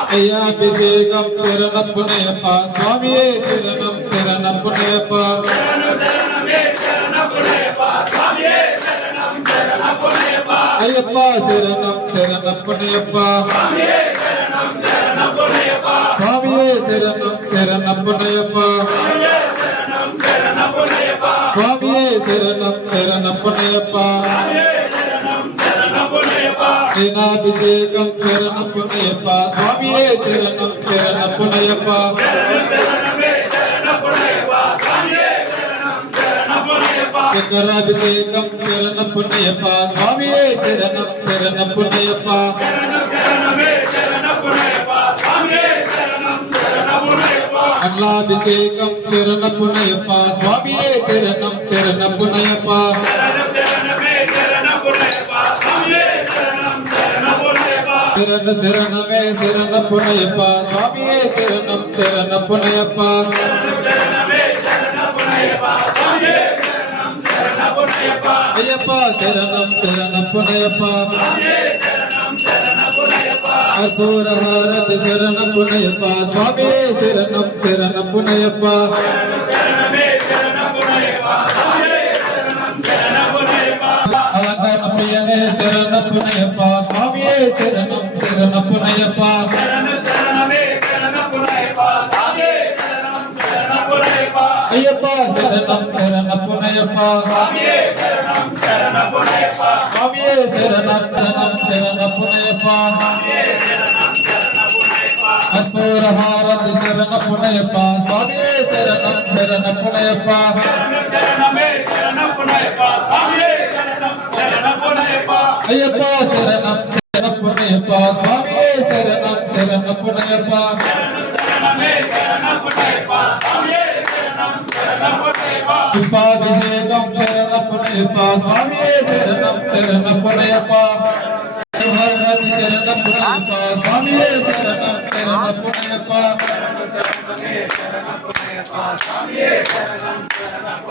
ஐயாபிஷேகம் சரணப்புனையப்பா சுவாமியே சரணம் சரணப்புனையப்பா ஐயப்பா சரணம் சரணப்புனையப்பா சுவாமியே சரணம் சரணப்புனையப்பா சுவாமியே சரணம் నేనాభిషేకం చరణ పుణయప్ప. స్వామియే శరణం చరణ పుణయప్ప. శంకరాభిషేకం చరణ పుణయప్ప. స్వామియే శరణం చరణ పుణయప్ప. అన్నాభిషేకం చరణ పుణయప్ప. స్వామియే శరణం చరణ పుణయప్ప. சரணப்புனையப்பா சிறனமே சரணமே புனையப்பா. சுவாமியே சிறனம் சரணம் புனையப்பா. ஐயப்பா சிறனம் சரணம் சரணப்புனையப்பா கற்பூர ஹாரதி புனையப்பா. சுவாமியே சிறனம் சரணப்புனையப்பா புனையப்பா. பிரியனே சரணப்புனையப்பா சுவாமியே சரணம் சரணப்புனையப்பா ஐயப்பா சரணம் சரணப்புனையப்பா சுவாமியே சரணம் சரணம் கற்பூர ஹாரதி சுவாமியே சரணம் ஐயப்பா சரணம் சரணப்புனையப்பா శరణప్పటయ్యప్ప పుష్పాభిషేకం శరణప్పటయ్యప్ప స్వామియే శరణం శరణప్పటయ్యప్ప శరణప్పటయ్యప్ప స్వామియే శరణం శరణప్పటయ్యప్ప శరణప్పటయ్యప్ప స్వామియే శరణం శరణప్ప